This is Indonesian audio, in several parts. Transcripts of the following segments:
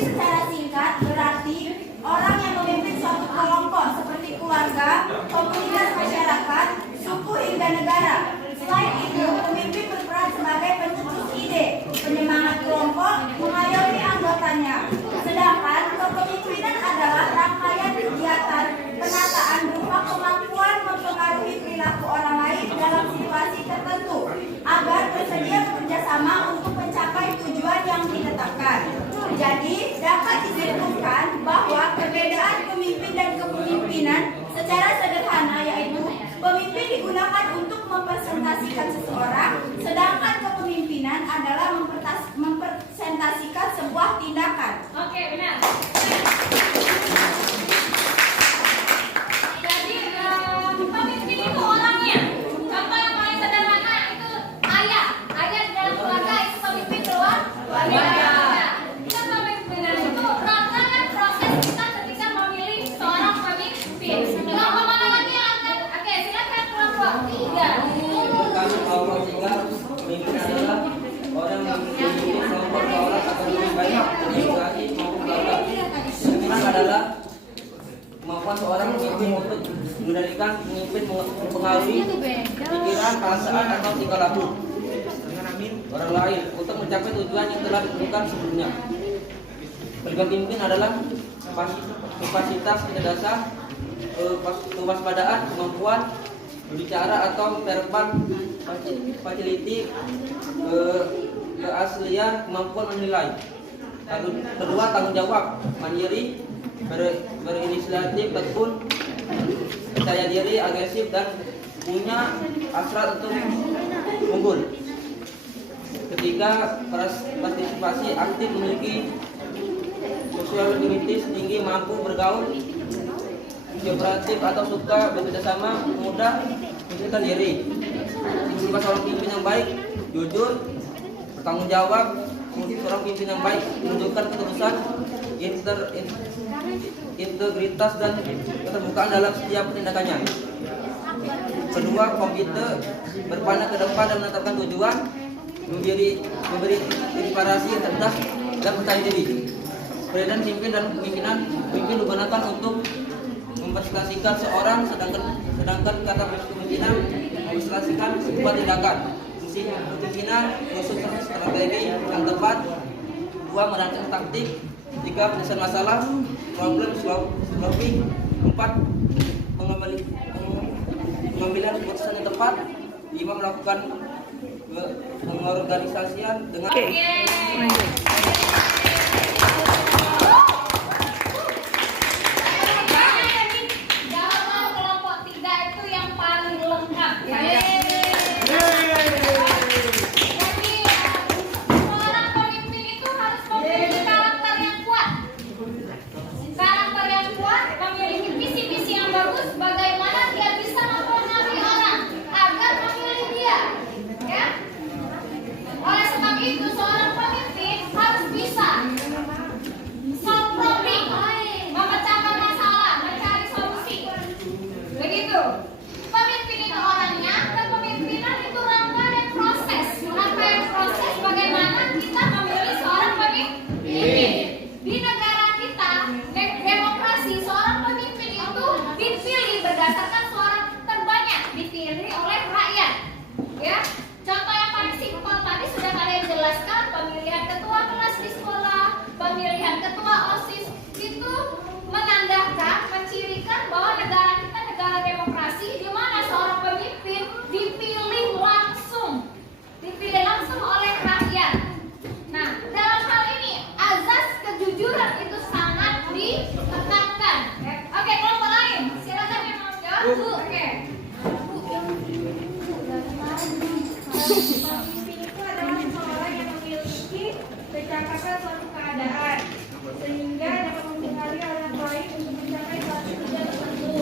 secara singkat berarti orang yang memimpin suatu kelompok seperti keluarga, komunitas masyarakat, suku hingga negara. Selain itu, pemimpin berperan sebagai pencetus ide, penyemangat kelompok, mengayomi anggotanya. Sedangkan kepemimpinan adalah rangkaian kegiatan penataan berupa kemampuan mempengaruhi perilaku orang lain dalam situasi tertentu agar bersedia bekerja sama untuk mencapai tujuan yang ditetapkan. Jadi, dapat disimpulkan bahwa perbedaan pemimpin dan kepemimpinan secara sederhana yaitu pemimpin digunakan untuk mempresentasikan seseorang, sedangkan kepemimpinan adalah mempresentasikan sebuah tindakan. Oke, benar. Jadi pemimpin itu orangnya. Contoh yang paling sederhana itu ayah. Ayah di dalam keluarga itu pemimpin keluarga. Kita pemimpinan itu rangkaian proses kita ketika memilih seorang pemimpin. Kalau kemana lagi yang akan? Oke, silakan kelompok 3. Kami awal tinggal pemimpin adalah orang yang memiliki kelompok orang atau lebih baik organisasi maupun keluarga. Pemimpin adalah kemampuan seorang pemimpin untuk mengendalikan, memimpin, mempengaruhi pikiran, perasaan atau tingkah laku orang lain untuk mencapai tujuan yang telah ditentukan sebelumnya. Pemimpin adalah kapasitas kecerdasan, kewaspadaan, kemampuan berbicara atau verbal facility, keaslian, kemampuan menilai. Lalu kedua, tanggung jawab, mandiri, berinisiatif, tekun, percaya diri, agresif, dan punya hasrat untuk unggul. Ketiga, partisipasi aktif, memiliki sosialitas tinggi, mampu bergaul, kooperatif atau suka bekerjasama, mudah menunjukkan diri. Sifat seorang pemimpin yang baik, jujur, bertanggung jawab. Seorang pemimpin yang baik menunjukkan ketulusan, integritas dan keterbukaan dalam setiap tindakannya. Kedua, komite, berpandang ke depan dan menetapkan tujuan, memberi inspirasi yang cerdas dan percaya diri. Perbedaan pemimpin dan kepemimpinan, pemimpin digunakan untuk mempresentasikan seorang, sedangkan kata kepemimpinan mempresentasikan sebuah tindakan. Fungsi kepemimpinan menyusun strategi yang tepat. 2. Merancang taktik. 3. Penyelesaian masalah, problem solving. 4. Pengambilan keputusan yang tepat. 5. Melakukan pengorganisasian dengan Pemimpin itu adalah seseorang yang memiliki kecakapan suatu keadaan sehingga dapat mempengaruhi orang lain untuk mencapai suatu tujuan tertentu.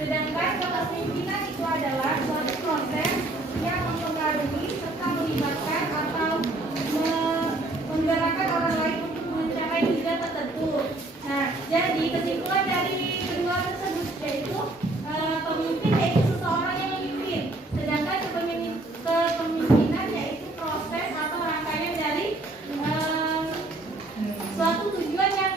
Sedangkan kepemimpinan itu adalah suatu proses yang mempengaruhi serta melibatkan atau menggerakkan orang lain untuk mencapai tujuan tertentu. Nah, jadi kesimpulan dari kedua tersebut yaitu pemimpin yaitu seseorang yang memimpin, sedangkan kepemimpinan yaitu proses atau rangkaian dari suatu tujuan yang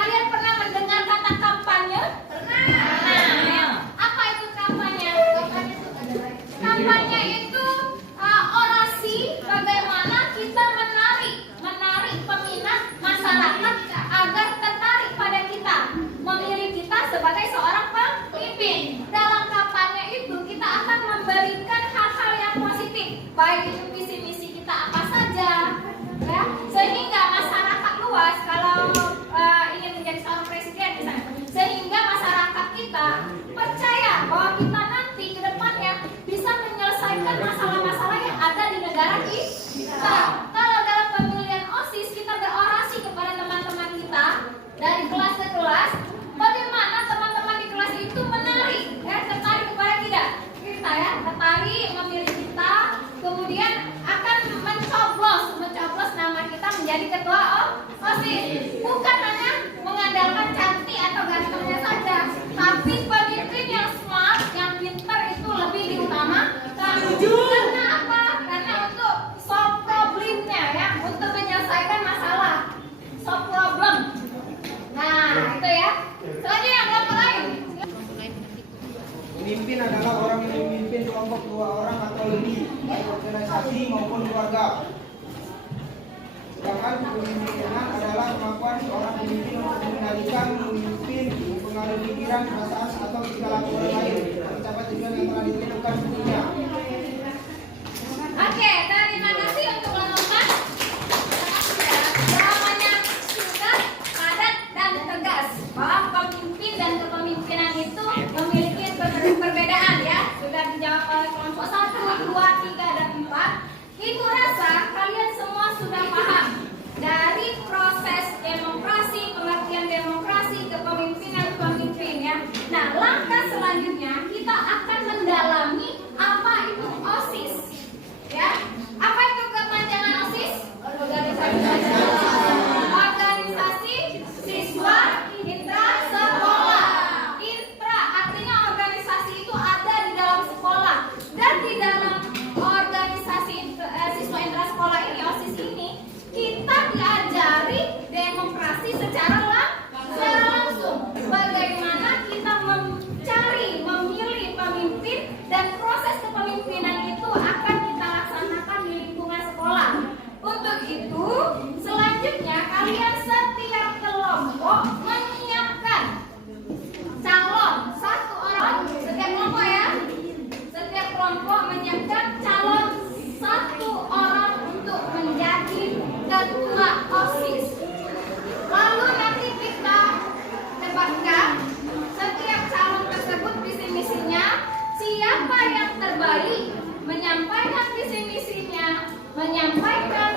Kalian pernah mendengar kata kampanye? Pernah. Nah, apa itu kampanye? Kampanye itu orasi bagaimana kita menarik peminat masyarakat agar tertarik pada kita, memilih kita sebagai seorang pemimpin. Dalam kampanye itu kita akan memberikan hal-hal yang positif, baik itu visi misi kita apa saja, ya, sehingga masyarakat luas kalau ingin menjadi seorang presiden misalnya, sehingga masyarakat kita percaya bahwa kita nanti ke depannya bisa menyelesaikan masalah-masalah yang ada di negara kita. Kalau dalam pemilihan OSIS kita berorasi kepada teman-teman kita dari kelas ke kelas, bagaimana teman-teman di kelas itu menarik, tertarik kepada kita ya, tertarik memilih kita, kemudian akan mencoblos nama kita menjadi ketua OSIS. Bukan hanya mengandalkan cantik atau gantengnya saja, tapi pemimpin yang smart, yang pintar itu lebih diutamakan. Karena apa? Karena untuk solve problemnya ya, untuk menyelesaikan masalah, solve problem. Nah, itu ya. Selanjutnya kelompok lain. Pemimpin adalah orang yang memimpin kelompok 2 orang atau lebih, baik organisasi maupun keluarga. Sedangkan kepemimpinan adalah kemampuan seorang pemimpin untuk mengendalikan, memimpin, mempengaruhi pikiran, perasaan, atau tingkah laku orang lain mencapai tujuan yang telah ditentukan untuknya. Oke, terima kasih untuk lengkapan. Jawabannya sudah padat dan tegas bahwa pemimpin dan kepemimpinan itu memiliki perbedaan ya. Sudah dijawab oleh kelompok 1, 2, 3, dan 4. Ibu rasa kalian semua sudah paham dari proses demokrasi, pengertian demokrasi, kepemimpinan pemimpin ya. Nah, langkah selanjutnya kita akan mendalami apa itu OSIS. Ya, apa itu kepanjangan OSIS? Organisasi Siswa Intra Sekolah. Intra artinya organisasi itu ada di dalam sekolah, dan di dalam organisasi siswa intra sekolah ini, OSIS ini, kita diajari demokrasi secara langsung. Bagaimana kita mencari, memilih pemimpin, dan proses kepemimpinan itu akan kita laksanakan di lingkungan sekolah. Untuk itu, selanjutnya kalian setiap kelompok menyiapkan calon 1 orang. Setiap kelompok ya, setiap kelompok menyiapkan calon 1 orang untuk menjadi ketua OSIS. Lalu nanti kita debatkan setiap calon tersebut visi misinya, siapa yang terbaik menyampaikan visi misinya, menyampaikan